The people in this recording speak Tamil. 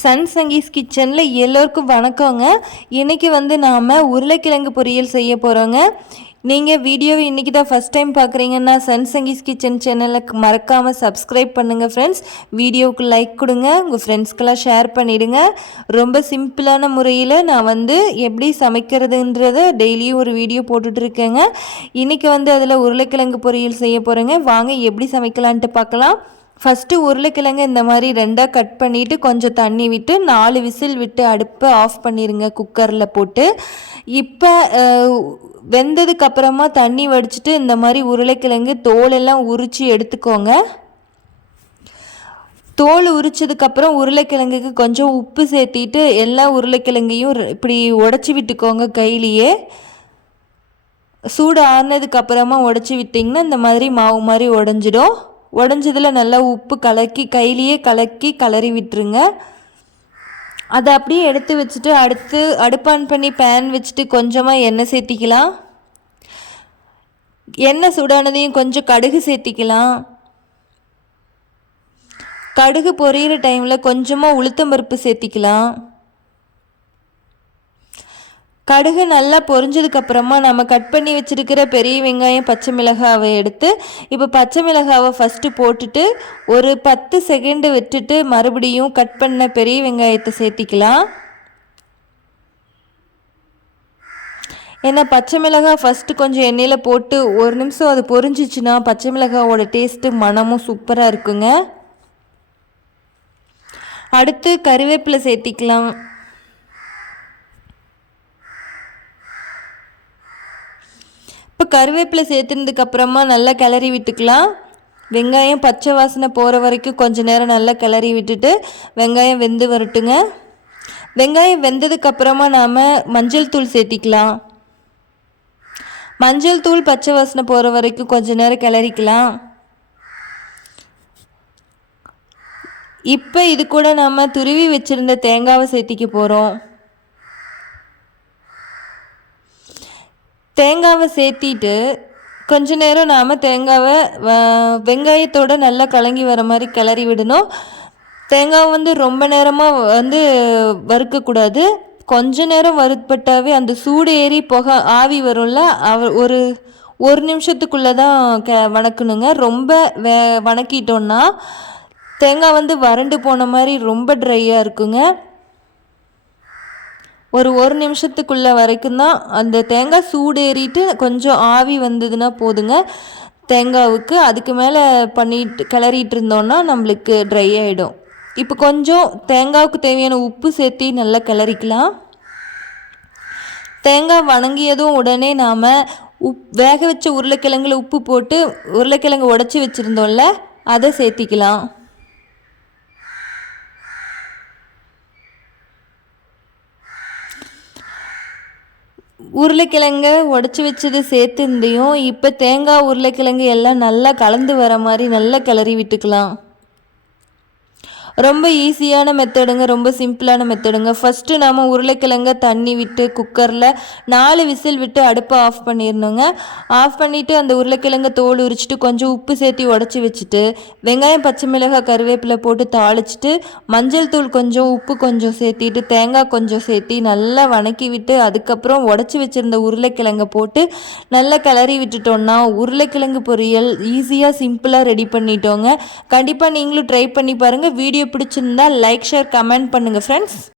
சன் சங்கீஸ் கிச்சனில் எல்லோருக்கும் வணக்கங்க. இன்றைக்கி நாம் உருளைக்கிழங்கு பொரியல் செய்ய போகிறோங்க. நீங்கள் வீடியோவை இன்றைக்கி தான் ஃபஸ்ட் டைம் பார்க்குறீங்கன்னா சன் சங்கீஸ் கிச்சன் சேனலுக்கு மறக்காமல் சப்ஸ்கிரைப் பண்ணுங்கள் ஃப்ரெண்ட்ஸ். வீடியோவுக்கு லைக் கொடுங்க, உங்கள் ஃப்ரெண்ட்ஸ்க்கெல்லாம் ஷேர் பண்ணிவிடுங்க. ரொம்ப சிம்பிளான முறையில் நான் எப்படி சமைக்கிறதுன்றதை டெய்லியும் ஒரு வீடியோ போட்டுட்ருக்கேங்க. இன்றைக்கி அதில் உருளைக்கிழங்கு பொரியல் செய்ய போகிறேங்க. வாங்க எப்படி சமைக்கலான்ட்டு பார்க்கலாம். ஃபஸ்ட்டு உருளைக்கிழங்கு இந்த மாதிரி ரெண்டாக கட் பண்ணிவிட்டு கொஞ்சம் தண்ணி விட்டு 4 விசில் விட்டு அடுப்பை ஆஃப் பண்ணிடுங்க குக்கரில் போட்டு. இப்போ வெந்ததுக்கப்புறமா தண்ணி வடிச்சிட்டு இந்த மாதிரி உருளைக்கிழங்கு தோலெல்லாம் உரித்து எடுத்துக்கோங்க. தோல் உரிச்சதுக்கப்புறம் உருளைக்கிழங்குக்கு கொஞ்சம் உப்பு சேர்த்திட்டு எல்லா உருளைக்கிழங்கையும் இப்படி உடச்சி விட்டுக்கோங்க கையிலையே. சூடு ஆறுனதுக்கப்புறமா உடச்சி விட்டிங்கன்னா இந்த மாதிரி மாவு மாதிரி உடஞ்சிடும். உடஞ்சதில் நல்லா உப்பு கலக்கி கையிலையே கலரி விட்டுருங்க. அதை அப்படியே எடுத்து வச்சுட்டு அடுத்து அடுப்பான் பண்ணி பேன் வச்சுட்டு கொஞ்சமாக எண்ணெய் சேர்த்திக்கலாம். எண்ணெய் சூடானதையும் கொஞ்சம் கடுகு சேர்த்திக்கலாம். கடுகு பொரியிற டைமில் கொஞ்சமாக உளுத்தம்பருப்பு சேர்த்திக்கலாம். கடுகு நல்லா பொரிஞ்சதுக்கப்புறமா நம்ம கட் பண்ணி வச்சுருக்கிற பெரிய வெங்காயம் பச்சை மிளகாவை எடுத்து இப்போ பச்சை மிளகாவை ஃபஸ்ட்டு போட்டுட்டு ஒரு 10 செகண்டு விட்டுட்டு மறுபடியும் கட் பண்ண பெரிய வெங்காயத்தை சேர்த்திக்கலாம். ஏன்னா பச்சை மிளகாய் ஃபஸ்ட்டு கொஞ்சம் எண்ணெயில் போட்டு ஒரு நிமிஷம் அது பொரிஞ்சிச்சுன்னா பச்சை மிளகாவோட டேஸ்ட்டு மணமும் சூப்பராக இருக்குங்க. அடுத்து கருவேப்பிலை சேர்த்திக்கலாம். இப்போ கருவேப்பிலை சேர்த்துனதுக்கப்புறமா நல்லா கிளறி விட்டுக்கலாம். வெங்காயம் பச்சை வாசனை போகிற வரைக்கும் கொஞ்சம் நேரம் நல்லா கிளறி விட்டுட்டு வெங்காயம் வெந்து வரட்டுங்க. வெங்காயம் வெந்ததுக்கப்புறமா நாம் மஞ்சள் தூள் சேர்த்திக்கலாம். மஞ்சள் தூள் பச்சை வாசனை போகிற வரைக்கும் கொஞ்சம் நேரம் கிளறிக்கலாம். இப்போ இது கூட நாம் துருவி வச்சுருந்த தேங்காவை சேர்த்திக்க போகிறோம். தேங்காவை சேர்த்திட்டு கொஞ்ச நேரம் நாம் தேங்காவை வெங்காயத்தோடு நல்லா கலங்கி வர மாதிரி கிளறி விடணும். தேங்காவை ரொம்ப நேரமாக வறுக்கக்கூடாது. கொஞ்ச நேரம் வறுப்பட்டாவே அந்த சூடு ஏறி ஆவி வரும்ல, ஒரு நிமிஷத்துக்குள்ளே தான் வணக்கணுங்க. ரொம்ப வணக்கிட்டோன்னா தேங்காய் வறண்டு போன மாதிரி ரொம்ப ட்ரையாக இருக்குங்க. ஒரு நிமிஷத்துக்குள்ளே வரைக்கும் தான் அந்த தேங்காய் சூடு ஏறிட்டு கொஞ்சம் ஆவி வந்ததுன்னா போதுங்க தேங்காவுக்கு. அதுக்கு மேலே கிளறிட்டு இருந்தோன்னா நம்மளுக்கு ட்ரை ஆகிடும். இப்போ கொஞ்சம் தேங்காவுக்கு தேவையான உப்பு சேர்த்து நல்லா கிளறிக்கலாம். தேங்காய் வணங்கியதும் உடனே நாம் வேக வச்ச உருளைக்கிழங்குல உப்பு போட்டு உருளைக்கிழங்கு உடச்சி வச்சுருந்தோம்ல அதை சேர்த்திக்கலாம். உருளைக்கிழங்க உடச்சி வச்சது சேர்த்துருந்தையும் இப்போ தேங்காய் உருளைக்கிழங்கு எல்லாம் நல்லா கலந்து வர மாதிரி நல்லா கிளறி விட்டுக்கலாம். ரொம்ப ஈஸியான மெத்தடுங்க, ரொம்ப சிம்பிளான மெத்தடுங்க. ஃபஸ்ட்டு நாம் உருளைக்கிழங்க தண்ணி விட்டு குக்கரில் 4 விசில் விட்டு அடுப்பை ஆஃப் பண்ணிடணுங்க. ஆஃப் பண்ணிவிட்டு அந்த உருளைக்கிழங்க தோல் உரிச்சிட்டு கொஞ்சம் உப்பு சேர்த்து உடச்சி வச்சுட்டு வெங்காயம் பச்சை மிளகாய் கருவேப்பிலை போட்டு தாளிச்சிட்டு மஞ்சள் தூள் கொஞ்சம் உப்பு கொஞ்சம் சேர்த்திட்டு தேங்காய் கொஞ்சம் சேர்த்தி நல்லா வணக்கி விட்டு அதுக்கப்புறம் உடச்சி வச்சுருந்த உருளைக்கிழங்க போட்டு நல்லா கிளறி விட்டுட்டோன்னா உருளைக்கிழங்கு பொரியல் ஈஸியாக சிம்பிளாக ரெடி பண்ணிட்டோங்க. கண்டிப்பாக நீங்களும் ட்ரை பண்ணி பாருங்கள். வீடியோ பிடிச்சிருந்தா லைக் ஷேர் கமெண்ட் பண்ணுங்கள் ஃப்ரெண்ட்ஸ்.